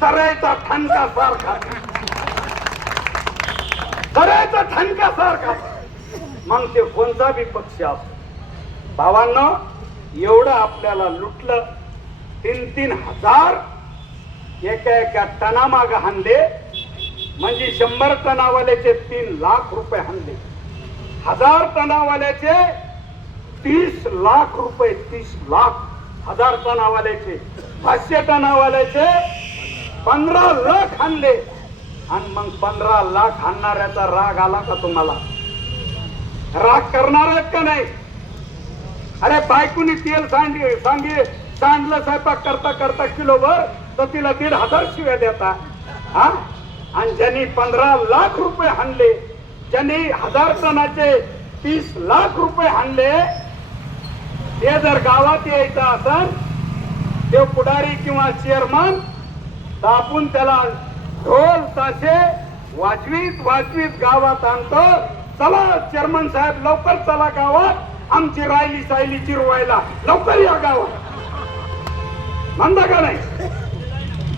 सरायचा ठणका सारखा, सरायचा ठणका सारखा. मग ते कोणता बी पक्ष असो. भावांनो, एवढं आपल्याला लुटलं. 3-3 हजार एका टनामाग हाणले, म्हणजे 100 टनावाल्याचे 3 लाख रुपये हाणले. 1000 टनावाल्याचे 30 लाख रुपये, 30 लाख. 1000 टनावाल्याचे 500 टनावाल्याचे 15 लाख हाणले. आणि मग 15 लाख हाणणाऱ्याचा राग आला का तुम्हाला? राग करणार आहेत का नाही? अरे बायकोनी तेल सांडलं स्वयंपाक करता करता किलोभर, तर तिला 1500 शिव्या देता. हा? आणि ज्यांनी 15 लाख रुपये हाणले, ज्यांनी 1000 टनाचे 30 लाख रुपये हाणले, ते जर गावात यायचं असेल, ते पुढारी किंवा चेअरमन, तर आपण त्याला ढोल ताशे वाजवीत वाजवीत गावात आणतो. चला चेअरमन साहेब, लवकर चला गावात, आमची रायली सायली चिरवायला, लवकर या गावात, म्हणता का नाही?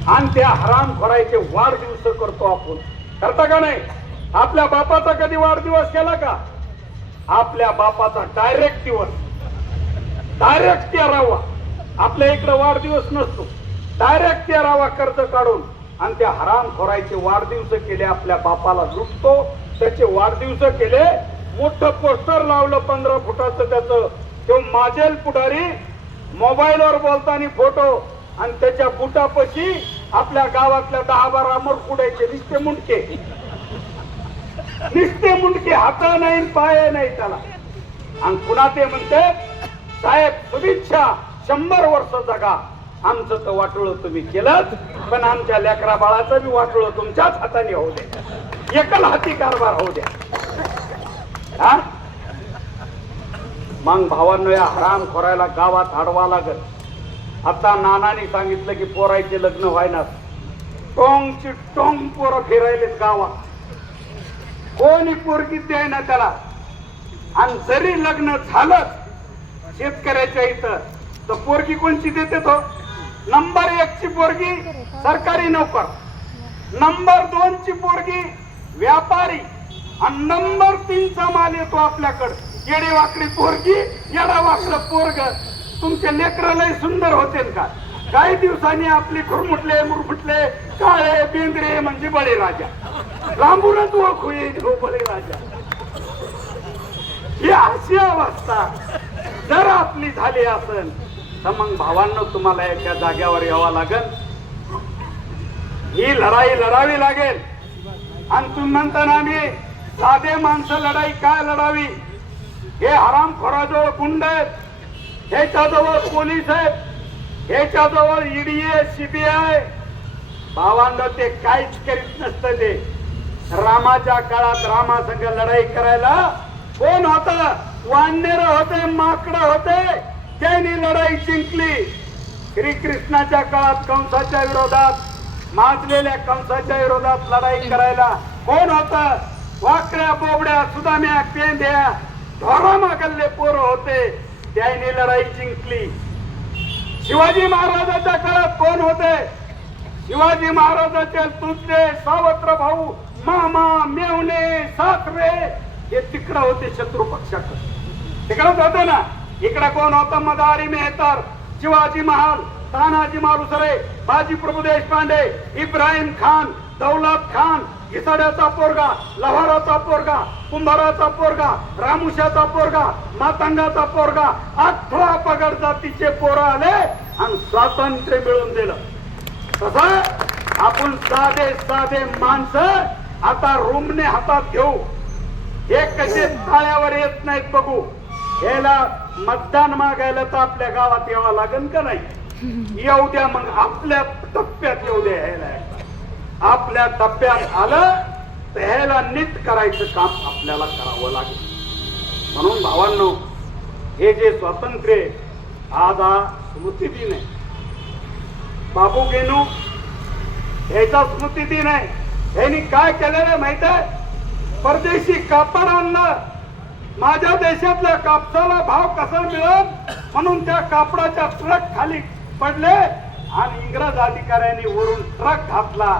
आणि त्या हरामखोराचे वाढदिवस करतो आपण, करता का नाही? आपल्या बापाचा कधी वाढदिवस केला का? आपल्या बापाचा डायरेक्ट दिवस, डायरेक्ट 13वा. आपल्या इकडे वाढदिवस नसतो, डायरेक्ट 13वा कर्ज काढून. आणि त्या हरामखोराचे वाढदिवस केले, आपल्या बापाला लुटतो. त्याचे वाढदिवस केले, मोठं पोस्टर लावलं 15 फुटाचं त्याचं. तो माजेल पुढारी मोबाईलवर बोलताना फोटो, आणि त्याच्या बुटापाशी आपल्या गावातल्या 10-12 मरकुडायचे निस्ते मुंडके, हात नाही पाय नाही त्याला. आणि पुन्हा ते म्हणते, साहेब शुभेच्छा, 100 वर्ष जगा. आमचं तर वाटोळ तुम्ही केलं, पण आमच्या लेकरा बाळाचं बी वाटोळ तुमच्याच हाताने होऊ द्या, एकल हाती कारभार होऊ द्या. हा? मग भावांनो, या हराम खोरायला गावात अडवा लागत. आता नानाने सांगितलं की पोरायचे लग्न व्हायना, टोंगची टोंग पोरं फिरायलेत गावात, कोणी पोरगी द्यायना त्याला. आणि जरी लग्न झालं शेतकऱ्याच्या इथं, तर पोरगी कोणची देते तो? नंबर 1 ची पोरगी सरकारी नोकर, नंबर 2 ची पोरगी व्यापारी, आणि नंबर 3 चा माल येतो आपल्याकडे. येडे वाकडी पोरगी, येडा वाकडं पोरग. तुमचे लेकरं लय सुंदर होते का? काही दिवसांनी आपली खुरमुटले मुरफुटले काळे बेंद्रे म्हणजे बळीराजा, लांबूनच ओळखू येईल हो बळीराजा. ही अशी अवस्था जर आपली झाली असेल, तर मग भावांनो, तुम्हाला एका जाग्यावर यावं लागेल, ही लढाई लढावी लागेल. आणि तुम्ही म्हणता ना, आम्ही साधे माणसं लढाई काय लढावी? हे हरामखोराजवळ गुंड आहेत, ह्याच्याजवळ पोलीस आहेत, ह्याच्याजवळ ईडी आहे, सीबीआय. भावांनो, ते काहीच करीत नसतं. ते रामाच्या काळात रामासंग लढाई करायला कोण होतं? वानर होते, माकड होते, त्यांनी लढाई जिंकली. श्रीकृष्णाच्या काळात कंसाच्या विरोधात, माजलेल्या कंसाच्या विरोधात लढाई करायला कोण होतं? वाकड्या बोबड्या सुदाम्या पेंढ्या ढोरामागल्ले पोरं होते, त्यांनी लढाई जिंकली. शिवाजी महाराजांच्या काळात कोण होते? शिवाजी महाराजांचे तुझे सावत्र भाऊ, मामा, मेवणे, सासरे हे तिकडं होते, शत्रू पक्षाकडे तिकडच होते ना. इकडे कोण होतं? मदारी मेहतर, शिवाजी महाल, तानाजी मालुसरे, बाजी प्रभू देशपांडे, इब्राहिम खान, दौलत खान, घिसाड्याचा पोरगा, लव्हाराचा पोरगा, कुंभाराचा पोरगा, रामुशाचा पोरगा, मातंगाचा पोरगा, 18 पगड जातीचे पोरं आले आणि स्वातंत्र्य मिळवून दिलं. तसं आपण साधे साधे माणसं आता रुमने हातात घेऊ. हे कसे ताळ्यावर येत नाहीत बघू. याला मतदान मागायला तर आपल्या गावात यावं लागेल का नाही? येऊ द्या, मग आपल्या टप्प्यात येऊ द्या. ह्याला आपल्या टप्प्यात आलं तर ह्याला नीट करायचं काम आपल्याला करावं लागेल. म्हणून भावांनो, हे जे स्वातंत्र्य आज हा स्मृती दिन आहे, बाबू गेनू ह्याचा स्मृती दिन आहे. ह्यांनी काय केलेलं माहित आहे? परदेशी कापड आणलं. माझ्या देशातल्या कापसाला भाव कसा मिळेल म्हणून त्या कापडाच्या ट्रक खाली पडले आणि इंग्रज अधिकाऱ्यांनी वरून ट्रक घातला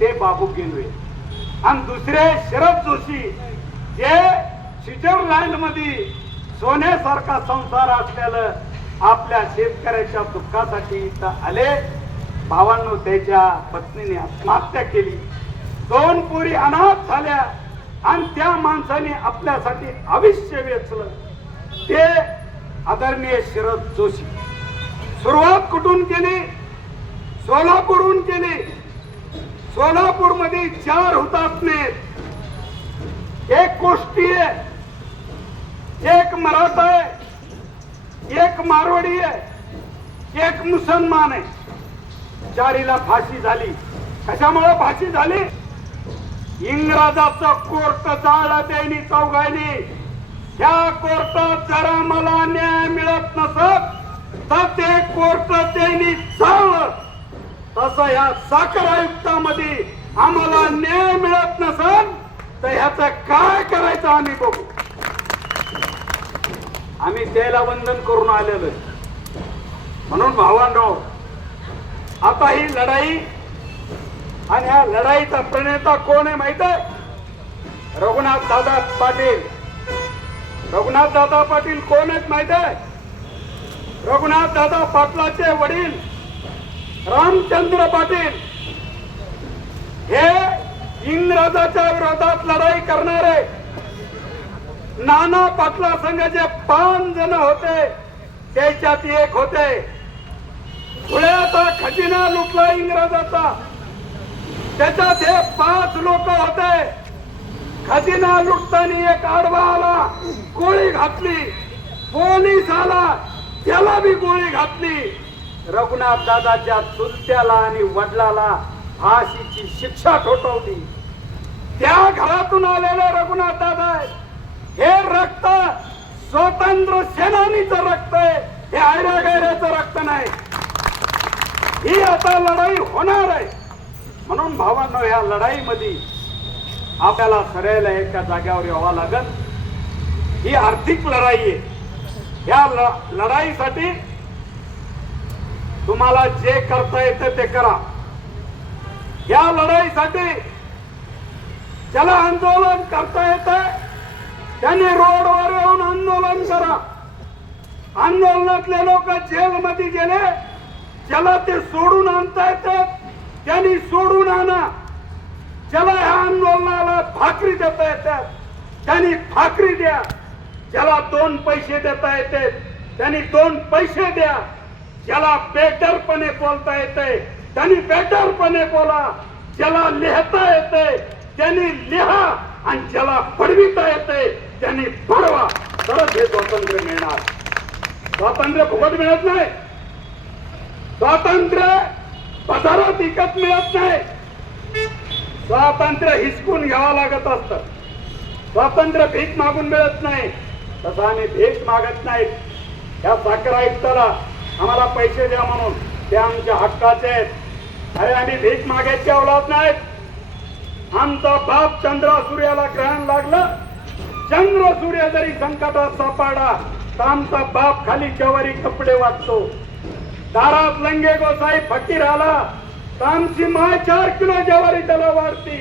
ते बाबू गेनवे. आणि दुसरे शरद जोशी जे स्वित्झर्लंड मध्ये सोन्यासारखा संसार असलेलं आपल्या शेतकऱ्याच्या दुःखासाठी इथं आले. भावांनो, त्याच्या पत्नीने आत्महत्या केली. 2 पोरी अनाथ झाल्या आणि त्या माणसाने आपल्यासाठी आयुष्य वेचलं. ते आदरणीय शरद जोशी. सुरुवात कुठून केली? सोलापूरहून केली. सोलापूर मध्ये 4 हुतात्मे. एक कोष्टी आहे, एक मराठा आहे, एक मारवाडी आहे, एक मुसलमान आहे. 4ला फाशी झाली. कशामुळे फाशी झाली? इंग्रजाचं कोर्ट जाळलं त्यांनी चौघांनी. त्या कोर्टात जरा मला न्याय मिळत नसत तर ते कोर्ट त्यांनी जाळलं. तसं या साखर आयुक्तामध्ये आम्हाला न्याय मिळत नसत तर ह्याचं काय करायचं आम्ही बघू. आम्ही त्याला वंदन करून आलेलो. म्हणून भावांनो, आता ही लढाई आणि ह्या लढाईचा प्रणेता कोण आहे माहित आहे? रघुनाथ दादा पाटील. रघुनाथ दादा पाटील कोण आहेत माहित आहे? रघुनाथ दादा पाटलाचे वडील रामचंद्र पाटील हे इंग्रजाच्या विरोधात लढाई करणारे. नाना पाटला संघ जे 5 जण होते त्याच्यात एक होते. धुळ्याचा खजिना लुटला इंग्रजाचा, त्याच्यात हे 5 लोक होते. खजिना लुटताना एक आडवा आला, गोळी घातली. पोलीस आला, त्याला बी गोळी घातली. रघुनाथ दादाच्या चुलत्याला आणि वडिलाला फाशीची शिक्षा ठोठावली. त्या घरातून आलेले रघुनाथ दादा आहे. हे रक्त स्वतंत्र सेनानीचं रक्त आहे, हे आयऱ्या गैऱ्याचं रक्त नाही. ही आता लढाई होणार आहे. म्हणून भावांनो, या लढाईमध्ये आपल्याला सगळ्याला एका जाग्यावर यावं लागेल. ही आर्थिक लढाई आहे. या लढाईसाठी तुम्हाला जे करता येतं ते करा. या लढाईसाठी ज्याला आंदोलन करता येतं त्यांनी रोडवर येऊन आंदोलन करा. आंदोलनातले लोक जेलमध्ये गेले, ज्याला ते सोडून आणता येतात त्यांनी सोडून आणा. ज्याला ह्या आंदोलनाला भाकरी देता येतात त्यांनी भाकरी द्या. ज्याला 2 पैसे देता येते त्यांनी 2 पैसे द्या. ज्याला बेटरपणे बोलता येते त्यांनी बेटरपणे बोला. ज्याला लिहिता येते त्यांनी लिहा आणि ज्याला पडविता येते त्यांनी पडवा. तरच हे स्वातंत्र्य मिळणार. स्वातंत्र्य फुकट मिळत नाही. स्वातंत्र्य बाजारात विकत मिळत नाही. स्वातंत्र्य हिसकून घ्यावं लागत असतं. स्वातंत्र्य भीक मागून मिळत नाही. तसं आम्ही भीक मागत नाहीत. या साखर आयुक्ताला आम्हाला पैसे द्या म्हणून, ते आमच्या हक्काचे आहेत. अरे, आम्ही भीक मागायची औलाद नाहीत. आमचा बाप चंद्र सूर्याला ग्रहण लागलं, चंद्र सूर्य जरी संकटात सापडला तर आमचा बाप खाली जवारी कपडे वाटतो. दारात लंगे गोसाई फकीर आला तर आमची माय 4 किलो जवारी त्याला वाढती.